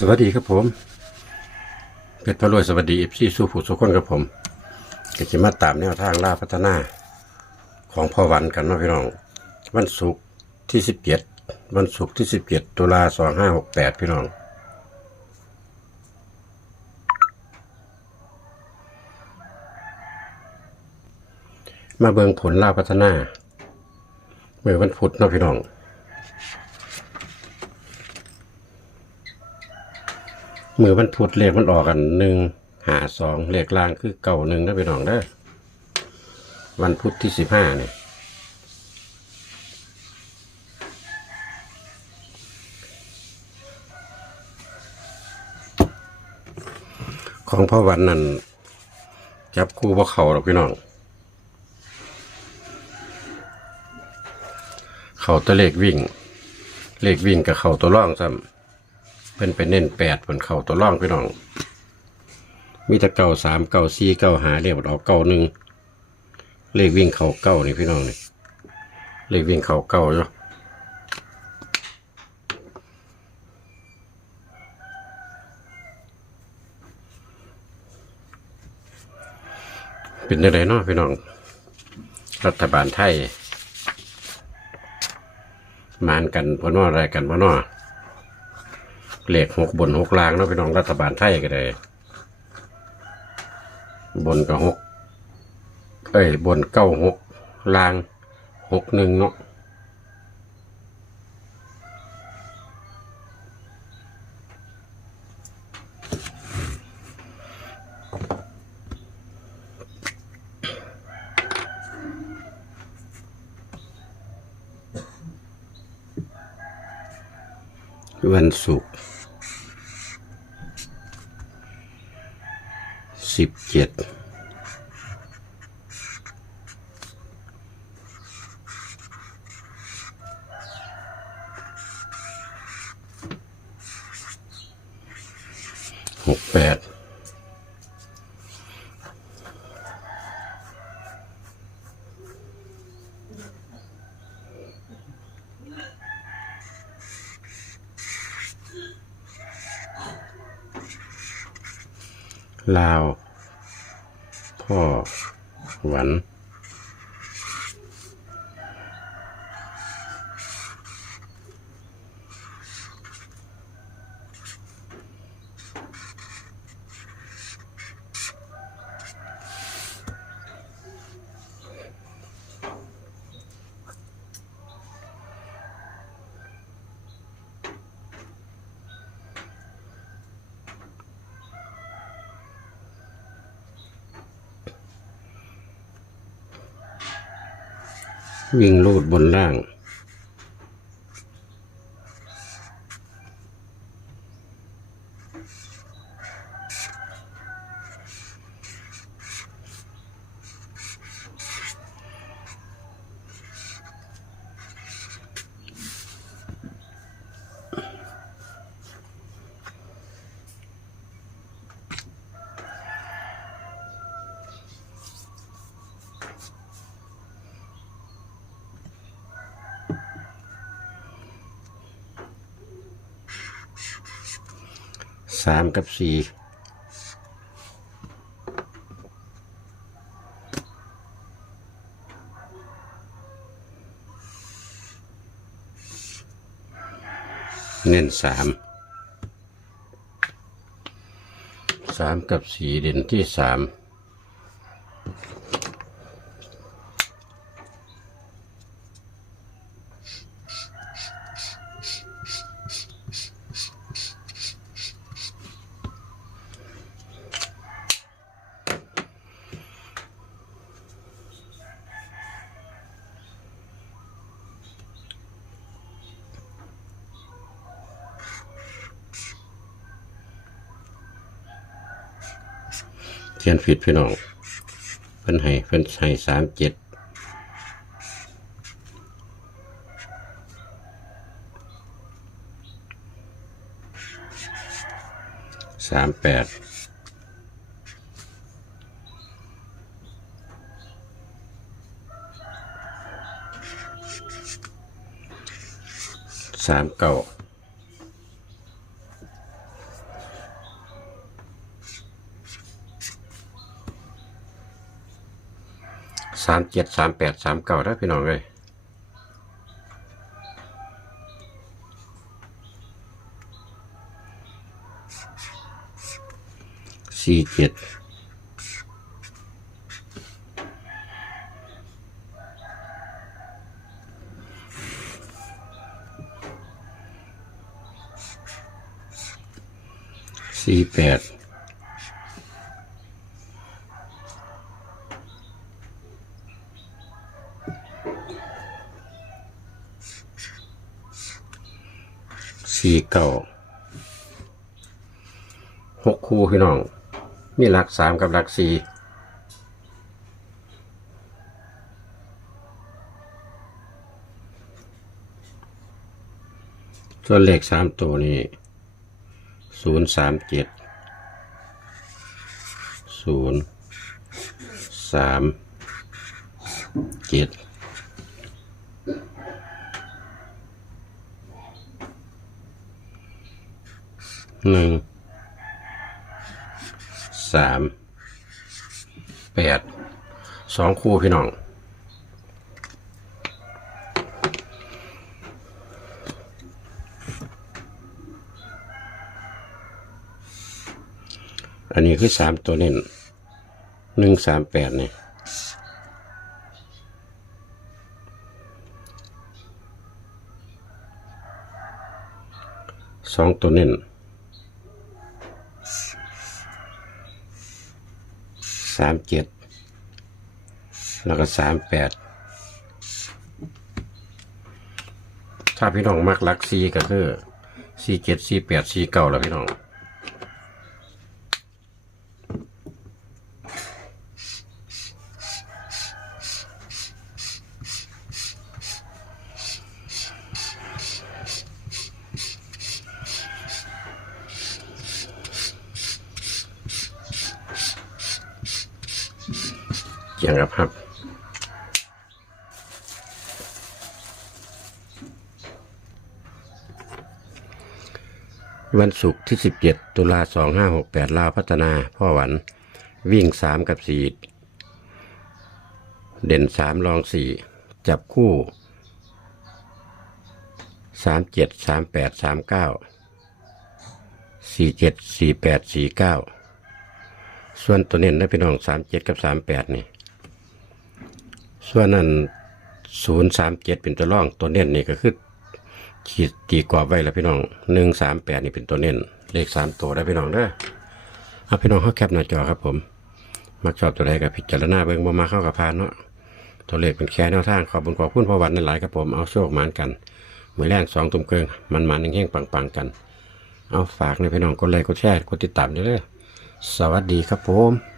สวัสดีครับผมเพชรพระรวยสวัสดีเอฟซีสู้ผู้สุขคนครับผมก็จะมาตามแนวทางล่าพัฒนา ของพ่อวันกันเนาะพี่น้อง วันศุกร์ที่สิบเจ็ดวันศุกร์ที่สิบเจ็ดตุลาสองห้าหกแปดพี่น้องมาเบิงผลล่าพัฒนา เมื่อวันพุธเนาะพี่น้อง มือมันพุดเลขมันออกกันหนึ่งหาสองเลขล่างคือเก่าหนึ่งนะพี่น้องเด้อวันพุธที่สิบห้าเนี่ยของพ่อวันนั้นจับคู่พ่อเขาหรอกพี่น้อง เขาตัวเลขวิ่ง เลขวิ่งกับเขาตัวร่องซ้ำ เพิ่นไปเน้นแปดเพิ่นเข้าตัวร่องพี่น้อง มีแต่เก้าสามเก้าสี่เก้าหาเรียกว่าออกเก้าหนึ่งเลขวิ่งเข้าเก้านี่พี่น้องนี่เลขวิ่งเข้าเก้าอยู่เป็นอะไรเนาะพี่น้อง รัฐบาลไทย มานกันพนออะไรกันพนอ เลขหกบนหกล่างเนาะพี่น้องรัฐบาลไทยก็ได้ บนกับหกเอ้ยบนเก้าหกล่างหกหนึ่งเนาะวันศุกร์ สิบเจ็ดหกแปดลาว พ่อหวัน วิ่งลูดบนล่าง สามกับสี่เน้นสามสามกับสี่เด่นที่สาม ขียนผิดพี่น้องเพิ่นให้เพิ่นให้สามเจ็ดสามแปดสามเก้า สามเจ็ดสามแปดสามเก้าได้พี่น้องเลยสี่เจ็ดสี่แปดีเก้าหกคู่พี่น้อง มีหลักสามกับหลักสี่ส่วเลขสามตัวนี้ศูนย์สามเจ็ดศูนย์สามเจ็ด หนึ่งสามแปดสองคู่พี่น้องอันนี้คือสามตัวเน้นหนึ่งสามแปดเนี่ยสองตัวเน้น สามเจ็ดแล้วก็สามแปดถ้าพี่น้องมักลักซีก็คือสี่เจ็ดสี่แปดสี่เก้าแล้วพี่น้อง เกี่ยงกับครับวันศุกร์ที่ 17 ตุลา 2568 ลาวพัฒนาพ่อหวัน วิ่ง 3 กับ 4 เด่น 3 รอง 4 จับคู่ 37 38 39 47 48 49 ส่วนตัวเน้นนะพี่น้อง 37 กับ 38 นี่ ส่วนนั้นศูนย์สามเจ็ดเป็นตัวร่องตัวเน้นนี่ก็คือขีดตีกรอบไว้แล้วพี่น้องหนึ่งสามแปดนี่เป็นตัวเน้น เลขสามตัวได้พี่น้องเด้อเอาพี่น้องเข้าแคปหน้าจอครับผม มักชอบตัวใดกับพิจารณาเบิ่งบ่มาเข้ากับพานเนาะตัวเลขเป็นแค่แนวทางขอบคุญขอบคุณพอวันในหลายครับผมเอาโชคหมานกันมือแรกสองตุ่มเกิงมันหมันๆเฮงๆปังๆกัน เอาฝากในพี่น้องกดไลค์กดแชร์กดติดตามด้วยเด้อสวัสดีครับผม